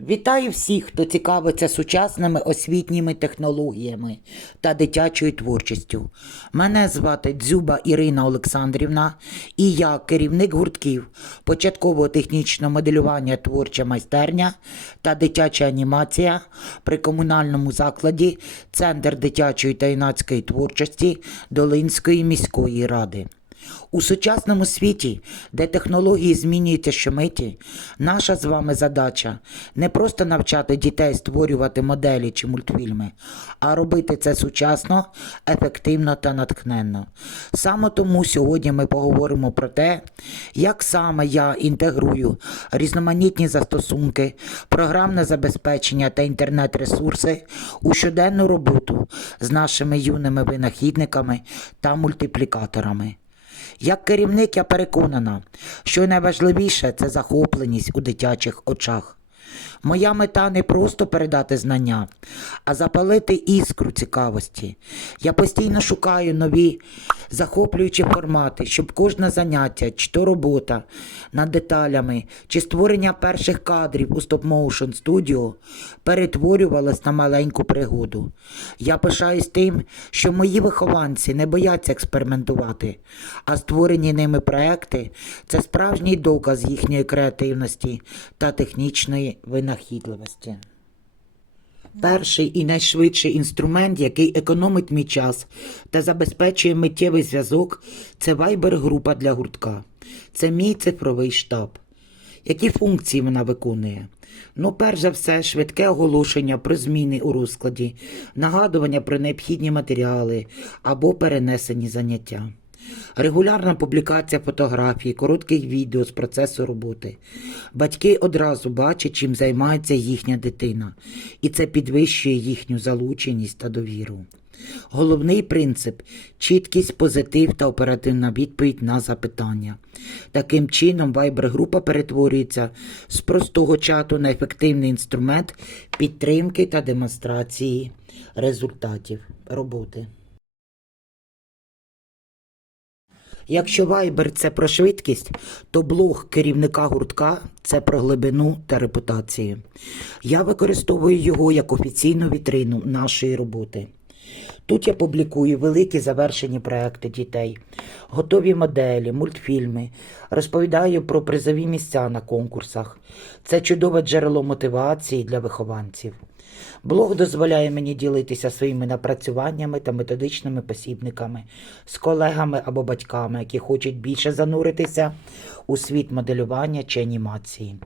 Вітаю всіх, хто цікавиться сучасними освітніми технологіями та дитячою творчістю. Мене звати Дзюба Ірина Олександрівна, і я керівник гуртків початкового технічного моделювання творча майстерня та дитяча анімація при комунальному закладі Центр дитячої та юнацької творчості Долинської міської ради. У сучасному світі, де технології змінюються щомиті, наша з вами задача не просто навчати дітей створювати моделі чи мультфільми, а робити це сучасно, ефективно та натхненно. Саме тому сьогодні ми поговоримо про те, як саме я інтегрую різноманітні застосунки, програмне забезпечення та інтернет-ресурси у щоденну роботу з нашими юними винахідниками та мультиплікаторами. Як керівник я переконана, що найважливіше це захопленість у дитячих очах. Моя мета не просто передати знання, а запалити іскру цікавості. Я постійно шукаю нові захоплюючі формати, щоб кожне заняття, чи то робота над деталями, чи створення перших кадрів у стоп-моушен студіо перетворювалось на маленьку пригоду. Я пишаюсь тим, що мої вихованці не бояться експериментувати, а створені ними проекти це справжній доказ їхньої креативності та технічної винахідливості. Перший і найшвидший інструмент, який економить мій час та забезпечує миттєвий зв'язок, це Viber-група для гуртка. Це мій цифровий штаб. Які функції вона виконує? Ну, перш за все, швидке оголошення про зміни у розкладі, нагадування про необхідні матеріали або перенесені заняття. Регулярна публікація фотографій, коротких відео з процесу роботи. Батьки одразу бачать, чим займається їхня дитина, і це підвищує їхню залученість та довіру. Головний принцип чіткість, позитив та оперативна відповідь на запитання. Таким чином, Viber-група перетворюється з простого чату на ефективний інструмент підтримки та демонстрації результатів роботи. Якщо Viber – це про швидкість, то блог керівника гуртка це про глибину та репутацію. Я використовую його як офіційну вітрину нашої роботи. Тут я публікую великі завершені проекти дітей, готові моделі, мультфільми, розповідаю про призові місця на конкурсах. Це чудове джерело мотивації для вихованців. Блог дозволяє мені ділитися своїми напрацюваннями та методичними посібниками з колегами або батьками, які хочуть більше зануритися у світ моделювання чи анімації.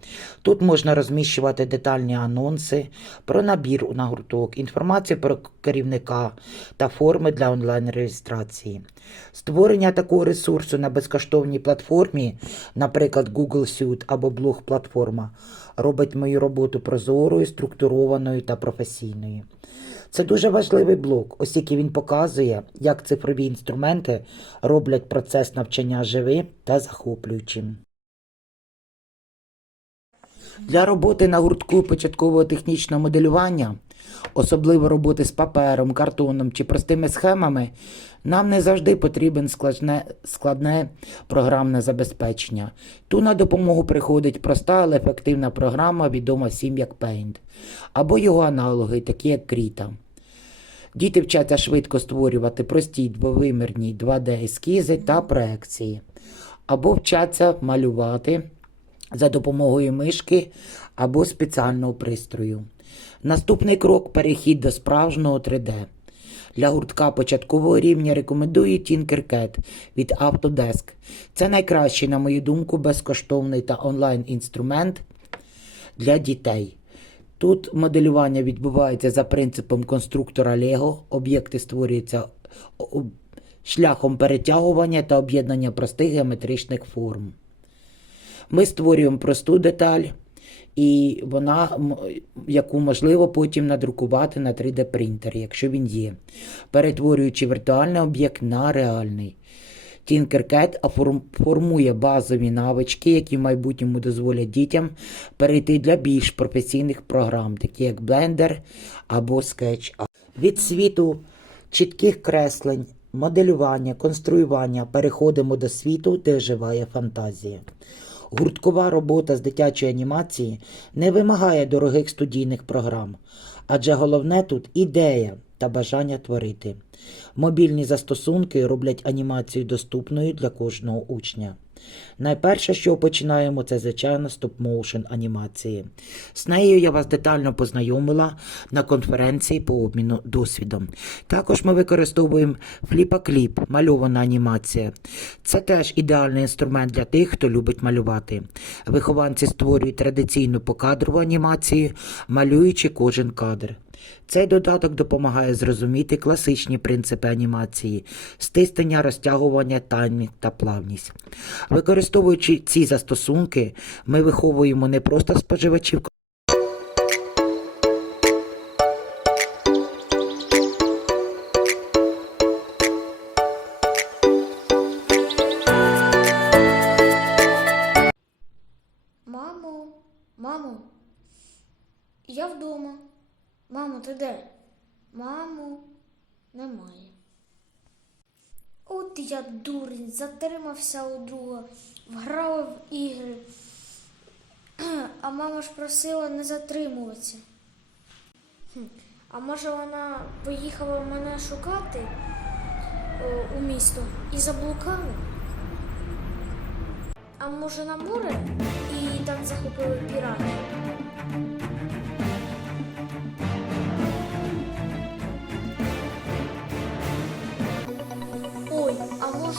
Тут можна розміщувати детальні анонси про набір на гурток, інформацію про керівника та форми для онлайн-реєстрації. Створення такого ресурсу на безкоштовній платформі, наприклад, Google Suite або блог-платформа, робить мою роботу прозорою, структурованою та професійною. Це дуже важливий блок, оскільки він показує, як цифрові інструменти роблять процес навчання живим та захоплюючим. Для роботи на гуртку початкового технічного моделювання, особливо роботи з папером, картоном чи простими схемами, нам не завжди потрібен складне, складне програмне забезпечення. Тут на допомогу приходить проста, але ефективна програма, відома всім як Paint, або його аналоги, такі як Krita. Діти вчаться швидко створювати прості двовимірні 2D-ескізи та проекції, або вчаться малювати за допомогою мишки або спеціального пристрою. Наступний крок перехід до справжнього 3D. Для гуртка початкового рівня рекомендую Tinkercad від Autodesk. Це найкращий, на мою думку, безкоштовний та онлайн-інструмент для дітей. Тут моделювання відбувається за принципом конструктора Lego. Об'єкти створюються шляхом перетягування та об'єднання простих геометричних форм. Ми створюємо просту деталь, і вона, яку можливо потім надрукувати на 3D принтері, якщо він є, перетворюючи віртуальний об'єкт на реальний. Tinkercad формує базові навички, які в майбутньому дозволять дітям перейти для більш професійних програм, такі як Blender або SketchUp. Від світу чітких креслень, моделювання, конструювання переходимо до світу, де живає фантазія. Гурткова робота з дитячої анімації не вимагає дорогих студійних програм, адже головне тут ідея та бажання творити. Мобільні застосунки роблять анімацію доступною для кожного учня. Найперше, що починаємо, це звичайно стоп-моушен анімації. З нею я вас детально познайомила на конференції по обміну досвідом. Також ми використовуємо фліпа-кліп, мальована анімація. Це теж ідеальний інструмент для тих, хто любить малювати. Вихованці створюють традиційну покадрову анімацію, малюючи кожен кадр. Цей додаток допомагає зрозуміти класичні принципи анімації, стиснення, розтягування, таймінг та плавність. Використовуючи ці застосунки, ми виховуємо не просто споживачів Мамо, ти де? Мамо, немає. От я дурень, затримався у друга, вграв в ігри. А мама ж просила не затримуватися. А може вона поїхала мене шукати у місто і заблукала? А може на море і там захопили пірати?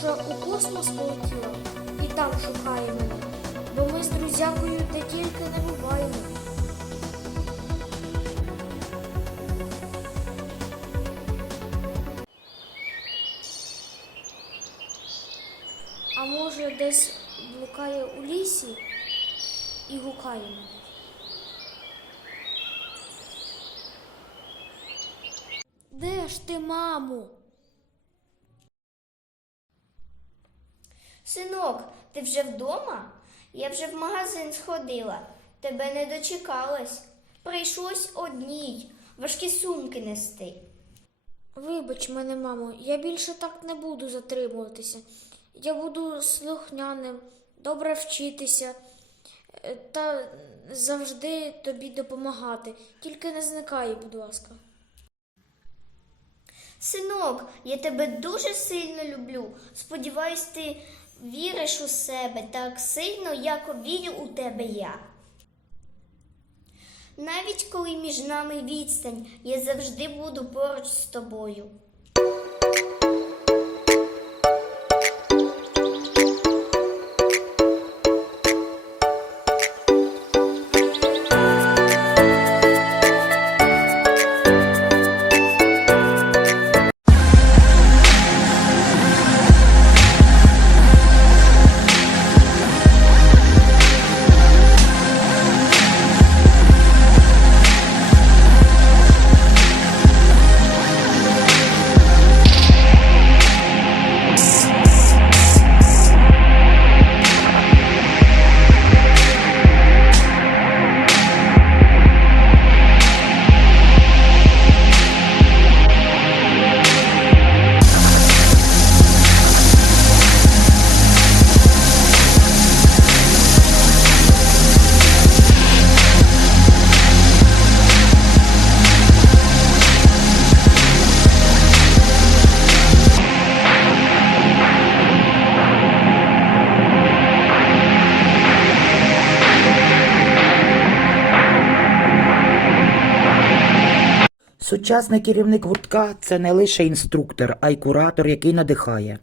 Може у космос полетіла і там шукає мене? Бо ми з друзякою де тільки не буваємо. А може десь блукає у лісі і гукає мене. Де ж ти, мамо? Синок, ти вже вдома? Я вже в магазин сходила. Тебе не дочекалась. Прийшлось одній, важкі сумки нести. Вибач мене, мамо, я більше так не буду затримуватися. Я буду слухняним, добре вчитися е, та завжди тобі допомагати. Тільки не зникай, будь ласка. Синок, я тебе дуже сильно люблю. Сподіваюсь, ти віриш у себе так сильно, як вірю у тебе я. Навіть коли між нами відстань, я завжди буду поруч з тобою. Сучасний керівник гуртка це не лише інструктор, а й куратор, який надихає.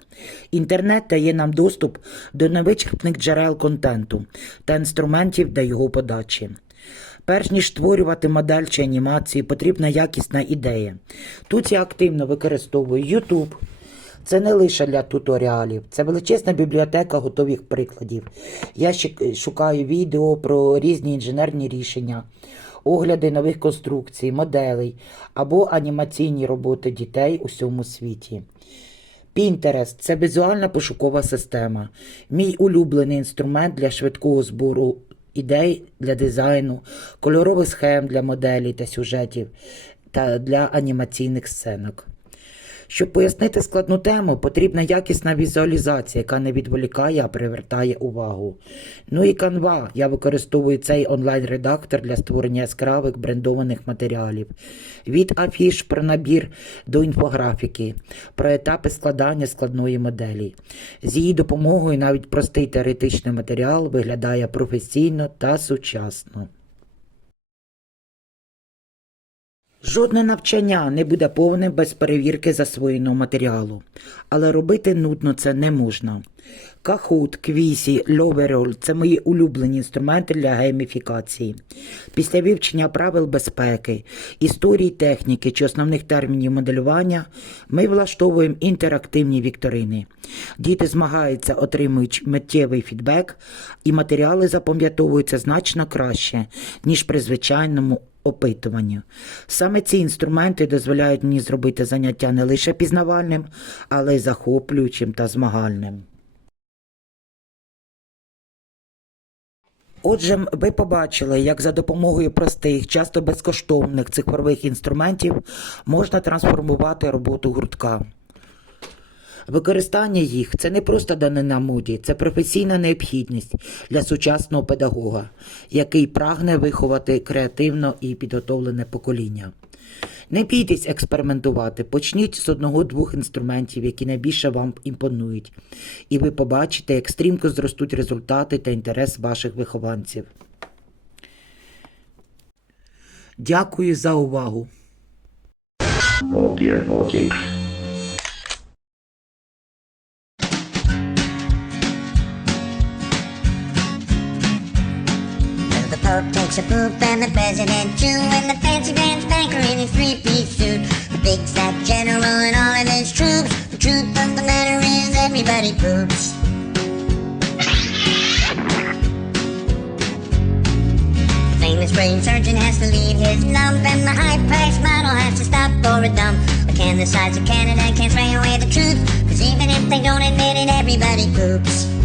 Інтернет дає нам доступ до невичерпних джерел контенту та інструментів для його подачі. Перш ніж створювати модель чи анімацію, потрібна якісна ідея. Тут я активно використовую YouTube. Це не лише для туторіалів, це величезна бібліотека готових прикладів. Я шукаю відео про різні інженерні рішення, огляди нових конструкцій, моделей або анімаційні роботи дітей у всьому світі. Pinterest – це візуальна пошукова система, мій улюблений інструмент для швидкого збору ідей для дизайну, кольорових схем для моделей та сюжетів та для анімаційних сценок. Щоб пояснити складну тему, потрібна якісна візуалізація, яка не відволікає, а привертає увагу. Ну і Canva. Я використовую цей онлайн-редактор для створення яскравих брендованих матеріалів. Від афіш про набір до інфографіки, про етапи складання складної моделі. З її допомогою навіть простий теоретичний матеріал виглядає професійно та сучасно. Жодне навчання не буде повним без перевірки засвоєного матеріалу, але робити нудно це не можна. Kahoot, Квісі, Loverall – це мої улюблені інструменти для гейміфікації. Після вивчення правил безпеки, історії техніки чи основних термінів моделювання ми влаштовуємо інтерактивні вікторини. Діти змагаються, отримують миттєвий фідбек, і матеріали запам'ятовуються значно краще, ніж при звичайному опитуванню. Саме ці інструменти дозволяють мені зробити заняття не лише пізнавальним, але й захоплюючим та змагальним. Отже, ви побачили, як за допомогою простих, часто безкоштовних цифрових інструментів можна трансформувати роботу гуртка. Використання їх це не просто данина моді, це професійна необхідність для сучасного педагога, який прагне виховати креативно і підготовлене покоління. Не бійтесь експериментувати, почніть з одного-двох інструментів, які найбільше вам імпонують, і ви побачите, як стрімко зростуть результати та інтерес ваших вихованців. Дякую за увагу! Takes a poop and the President too, and the fancy pants banker in his three-piece suit. The big fat general and all of his troops. The truth of the matter is everybody poops. The famous brain surgeon has to leave his lump, and the high-priced model has to stop for a dump. But can the sides of Canada can't spray away the truth? Cause even if they don't admit it, everybody poops.